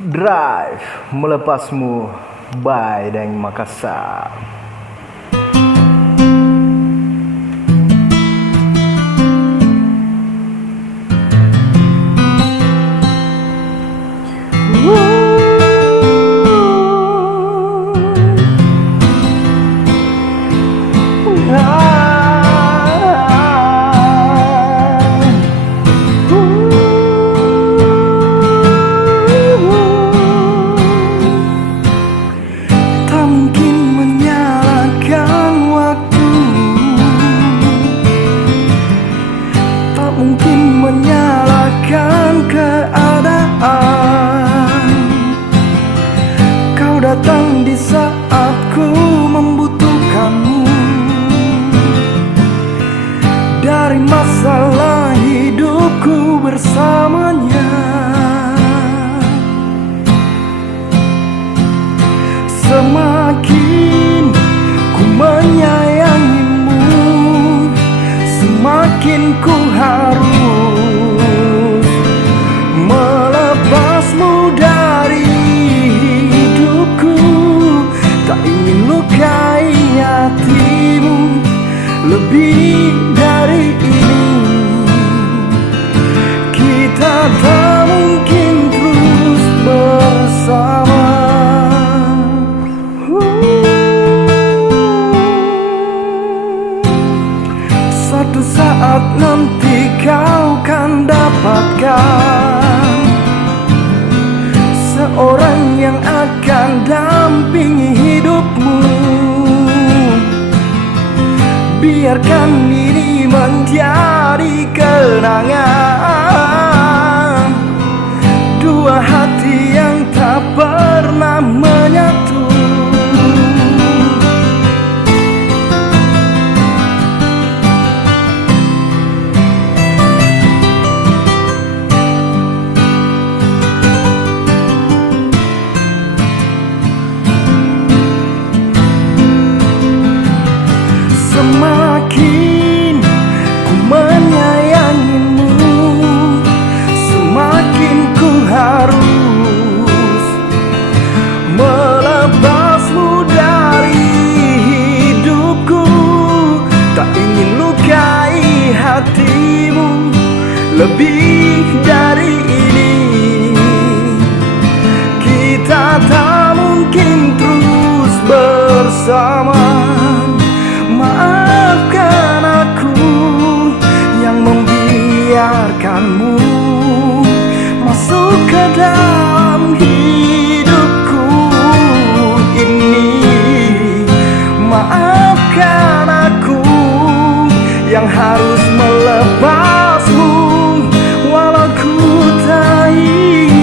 Drive melepasmu by Deng Makassar. Mungkin menyalahkan keadaan. Kau datang di saat ku membutuhkanmu. Dari masalah hidupku bersamanya, semakin ku menyayangimu, semakin ku harus melepasmu dari hidupku. Tak ingin lukai hatimu lebih dari ini. Kita tak mungkin terus bersama. Suatu saat nanti kau kan dapatkan seorang yang akan dampingi hidupmu. Biarkan ini menjadi kenangan, dua hati yang tak pernah menyatu. Semakin ku menyayangimu, semakin ku harus melepasmu dari hidupku. Tak ingin lukai hatimu lebih dari ini. Kita tak mungkin terus bersama. Maafkan aku yang membiarkanmu masuk ke dalam hidupku ini. Maafkan aku yang harus melepasmu walau ku tak ingin.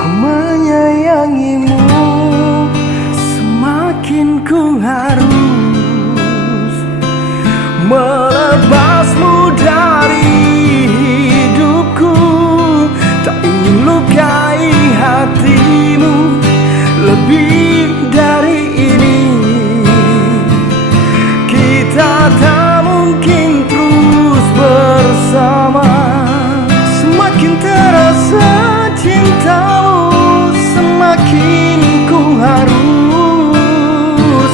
Ku menyayangimu, semakin ku harus melepasmu dari hidupku. Tak ingin lukai hatimu lebih dari ini. Kita tak mungkin terus bersama. Semakin terasa cintamu, semakin ku harus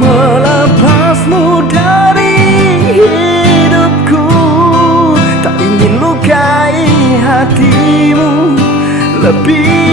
melepasmu dari hidupku. Tak ingin lukai hatimu lebih